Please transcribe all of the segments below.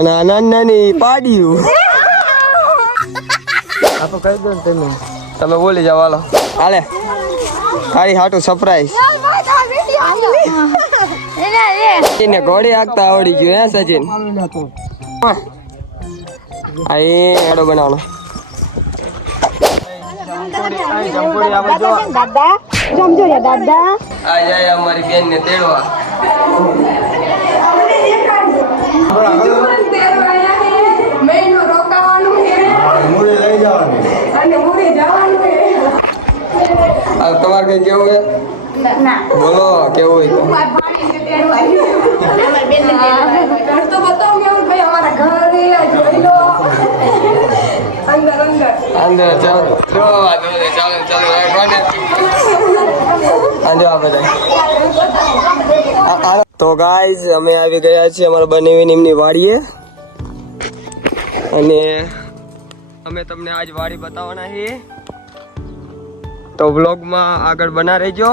અને આ નાની પાડ્યું આપો કહી દો ને તમે બોલી જાવ હાલો હાલે તારી હાટું સરપ્રાઈઝ એને ઘોડી હાંકતા આવડી ગયું હે સચિન આ એ હેડો બનાવવાનો દાદા જમજો રે દાદા આ જાય અમારી બેન ને તેડવા તમારે કઈ કેવું છે બોલો કેવું હોય અંદર ચાલો તો ગાઈઝ અમે આવી ગયા છીએ અમારા બનેવીની એમની વાડીએ અને અમે તમને આજ વાડી બતાવવાના છીએ તો વ્લોગમાં આગળ બના રહેજો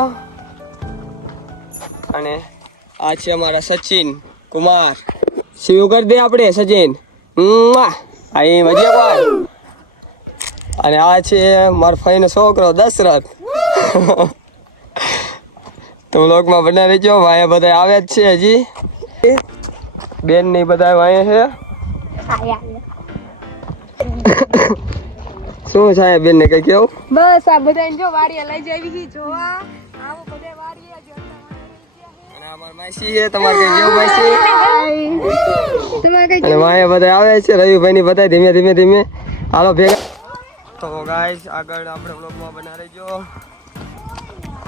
અને આ છે અમારા સચિન કુમાર શિવ કરી દે આપણે સચિન અહીં મજા કોણ અને આ છે મારા ફઈનો છોકરો દશરથ તો વ્લોગમાં બના રહેજો વાયા બધા આવ્યા જ છે હજી બેન ને બધા વાયા છે શું છે બેન ને કઈ કેવું બસ આ બધા જો વાડીએ લઈ જાવી જોવા આવો બધે વાડીએ અને અમાર માસી છે તમારે કઈ કેવું માસી અને વાયા બધા આવે છે રવિભાઈ ની બધા ધીમે ધીમે ધીમે હાલો ભેગા તો ગાઈસ આગળ આપણે વ્લોગમાં બના રહેજો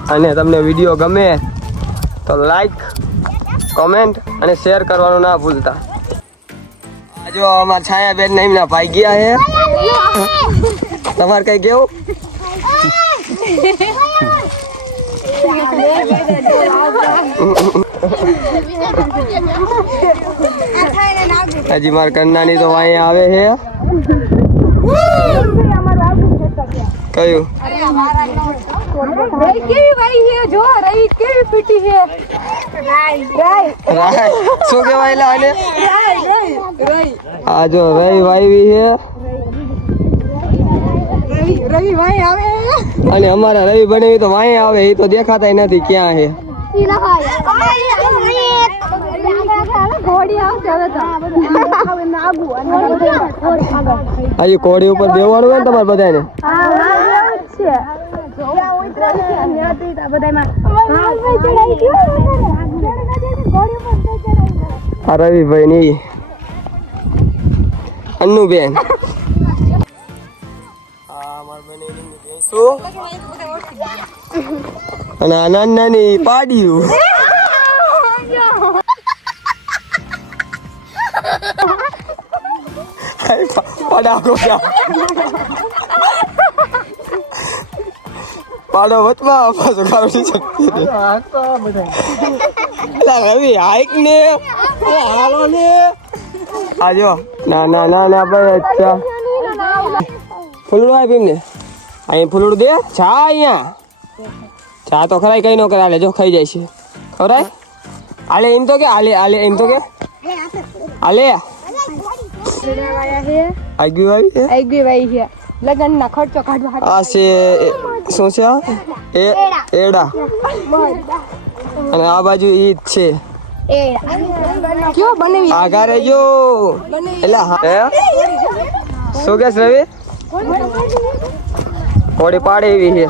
અને તમને વિડીયો ગમે તો લાઈક કોમેન્ટ અને શેર કરવાનું ના ભૂલતા જો અમાર છાયા બેન ને એમના ભાઈ ગયા છે તમારે કઈ કેવું હજી માર કન્નાની તો અહીંયા આવે છે કયું કેવી વાઈ છે જો રઈ કેવી પીટી છે શું કેવાય લા આને રઈ આ જો રઈ વાવી છે રવિ ભાઈ આવે અને અમારા રવિ બનેવી તો વાય આવે એ તો દેખાતા નથી ક્યાં છે હજી કોડી ઉપર બેવાનું હોય ને તમારે બધાને આ રવિભાઈ ની અન્નુબેન અને આ નાની પાડ્યું પાડો વચમાં પાછો કાઢી શકતી રવિ હાઈક ને હાલો ને આ જો ના ના ના ના બચ્ચા ફૂલડું આપી એમને અહીં ફૂલડું દે ચા અહીંયા ચા તો ખરાય કઈ નો કરે હાલે જો ખાઈ જાય છે ખરાય હાલે એમ તો કે હાલે હાલે એમ તો કે હાલે આગવી વાઈ છે લગન ના ખર્ચો કાઢવા આ છે શું છે એ એડા અને આ બાજુ ઈ જ છે કયો બનેવી આગા રહેજો એટલે હે શું કે રવિ કોડી પાડે એવી છે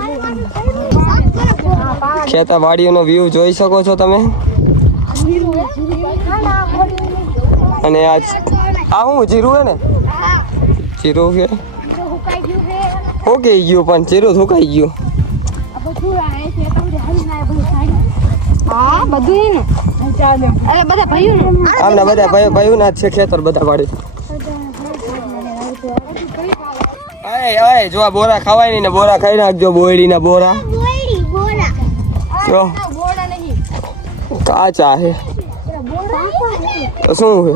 ખેતર વાડીઓનો વ્યૂ જોઈ શકો છો તમે અને આ શું જીરું હે ને જીરું છે સુકાઈ ગયું પણ જીરું સુકાઈ ગયું હા બધું ને અરે બધા ભાઈઓ ને આમના બધા ભાઈઓ ના છે ખેતર બધા વાડી આય જો આ બોરા ખવાય નહીં ને બોરા ખાઈ નાખજો બોયડી ના બોરા જો કાચા હે તો શું હે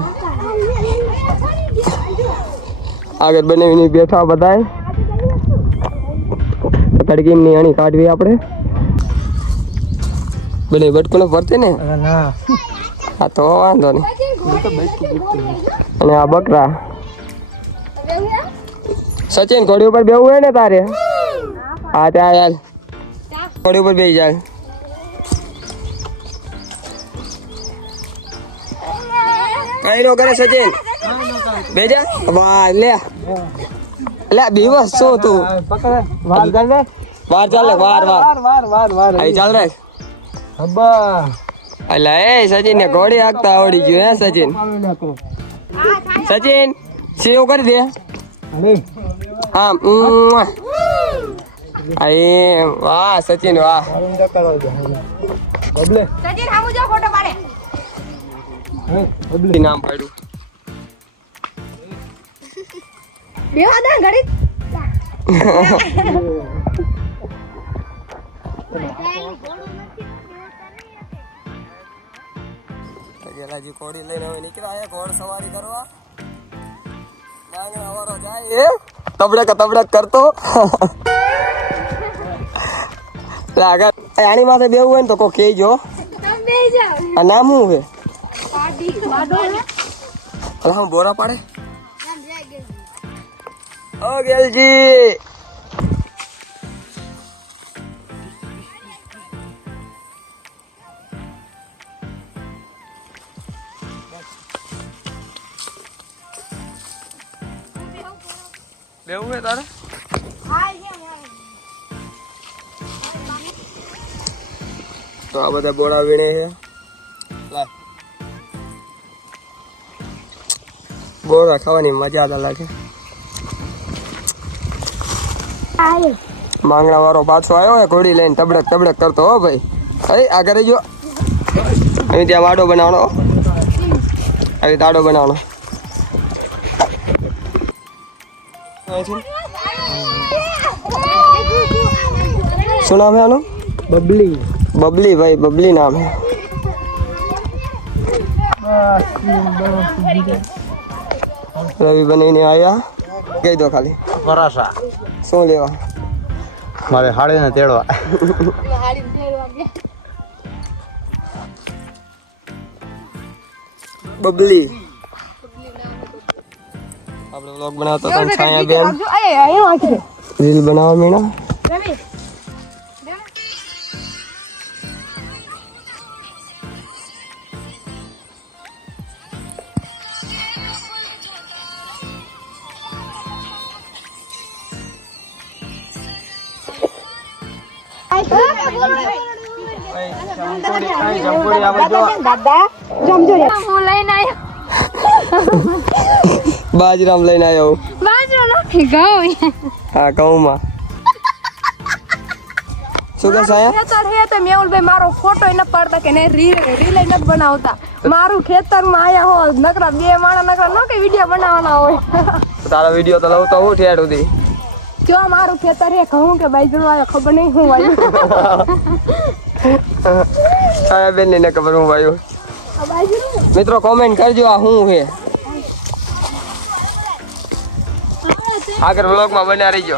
આગળ બનાવીને બેઠા બધા તડકી ની અણી કાઢવી આપણે બને બટકુનો ફરતે ને હા તો વાંધો નહીં અને આ બકરા. સચિન ઘોડી ઉપર બેવું હોય ને તારે? હા ત્યાં યાર ઘોડી ઉપર બેસી જાય. કઈ નો કરે સચિન? બેજા વાહ લે લે બીવસ શું તું? વાર ચાલે વાર અહીં ચાલ રે. અલા એ સચિન ને ઘોડી હાંકતા આવડી ગયું હે સચિન? સચિન સેવ કરી દે આમ. વાહ સચિન વાહ. સચિન હામુ જો ફોટો પાડે. નામ પાડ્યું. બેવા દે ઘડી. ગેલાજી ઘોડી લઈને હવે નીકળ્યા ઘોડ સવારી કરવા. તબડક કરતો. આની માથે બેવું હોય ને તો કોઈ કહેજો. આ નામ શું છે? હું બોરા પાડે. ઓ ગેલજી બેવું હે તારે? તો આ બધા બોરા વીણે છે. બોરા ખાવાની મજા તો લાગે. માંગણા વાળો પાછો આવ્યો હે ઘોડી લઈને તબડક કરતો. હો ભાઈ અરે આગળ જો અહીં ત્યાં વાડો બનાવવાનો. આવી તાડો બનાવવાનો. શું નામ है આનું? બબલી. બબલી ભાઈ બબલી નામ है. રવિ બનીને આયા. કહી દો ખાલી પરાસા શું લેવા? મારે હાડીને તેડવા. બબલી આપણે વ્લોગ બનાવતો તો છાયા બેન રીલ બનાવવા મીણા. બાજરામ લઈને આવ્યો. હા ઘઉંમાં. શું કે સાયા? મેહુલભાઈ મારો ફોટો ન પાડતા કે નહીં રીલ ન બનાવતા. મારું ખેતર માં આયા હો નકરા બે માણા નકરા નો કે વિડિયો બનાવવાના હોય. તારા વિડિયો તો લઉં તો હું ઠેડ સુધી. જો મારું ખેતર હે ઘઉં કે બાજરો આવ્યો ખબર નહીં હું વાયું. સાયા બેન ને ખબર હું વાયું. મિત્રો કોમેન્ટ કરજો આ શું છે. આગળ વ્લોગ માં બન્યા રહીજો.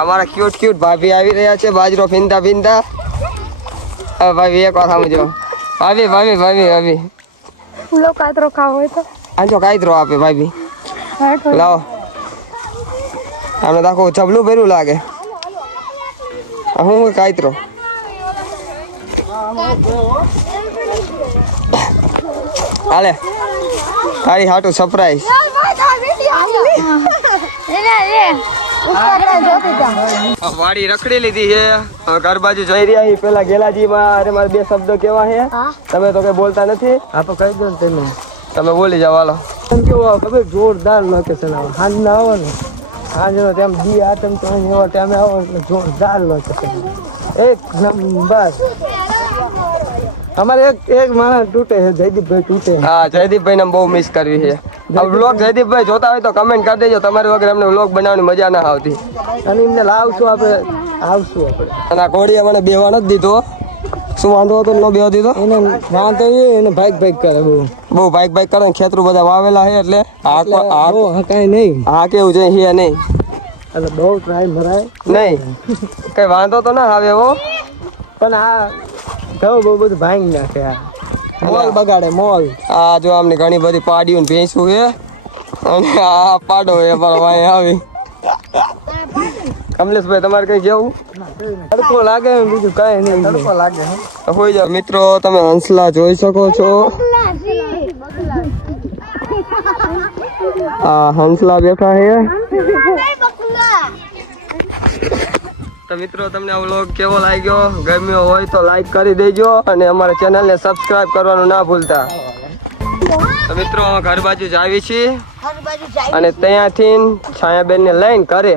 અમારા ક્યુટ ભાભી આવી રહ્યા છે બાજરો ભીંતા. હવે ભાભી એક વાત સમજો. ભાભી લો કાતરો ખાવો હોય તો આજો કાતરો આપે ભાભી. લાવો આને દાખો ચબલું ભર્યું લાગે. હું કાતરો હાલે તારી હાટું સરપ્રાઈઝ. વાડી રખડી લીધી છે. ઘર બાજુ જઈ રહ્યા. પેલા ગેલાજી માં અરે મારે બે શબ્દ કેવા છે. તમે તો કઈ બોલતા નથી. હા તો કહી દો ને તમે બોલી જાવ. હાલો કેવું ખબર જોરદાર લોકેશન આવે. સાંજ ના આવો ને સાંજ નો ટાઈમ દી આતમ તો એવા ટાઈમે આવો એટલે જોરદાર લોકેશન એક નંબર. અમારે એક માણસ તૂટે છે જયદીપભાઈ તૂટે. હા જયદીપભાઈ ને બહુ મિસ કરવી છે. હવે વ્લોગ જયદીપભાઈ જોતા હોય તો કમેન્ટ કરી દેજો. તમારી વગર અમને વ્લોગ બનાવવાની મજા ના આવતી. અને એમને લાવશું આપણે આવશું આપણે. અને આ ઘોડીએ મને બેવા નથી દીધો. શું વાંધો હતો ન બેવા દીધો? એને વાંધો એને ભાઈક કરે બહુ ભાઈક કરે. ખેતરું બધા વાવેલા છે એટલે કઈ નહીં. હા કેવું છે હે નહીં એટલે બહુ ટ્રાય મરાય નહીં. કઈ વાંધો તો ના આવે એવો. પણ આ ઘઉં બહુ બધું ભાંગી નાખે. મોલ બગાડે મોલ. આ જો આમની ઘણી બધી પાડીઓ ને ભેંસું છે અને આ પાડો એ પણ વાય આવી. કમલેશભાઈ તમારે કઈ જવું? તડકો લાગે એમ બીજું કઈ નહીં. તડકો લાગે હોય જાવ મિત્રો, તમે હંસલા જોઈ શકો છો. આ હંસલા બેઠા છે. તો મિત્રો તમને આ વ્લોગ કેવો લાગ્યો? ગમ્યો હોય તો લાઈક કરી દેજો અને અમારા ચેનલને સબસ્ક્રાઇબ કરવાનું ના ભૂલતા. તો મિત્રો ઘર બાજુ જ આવી છીએ અને ત્યાંથી છાયાબેનને લઈને ઘરે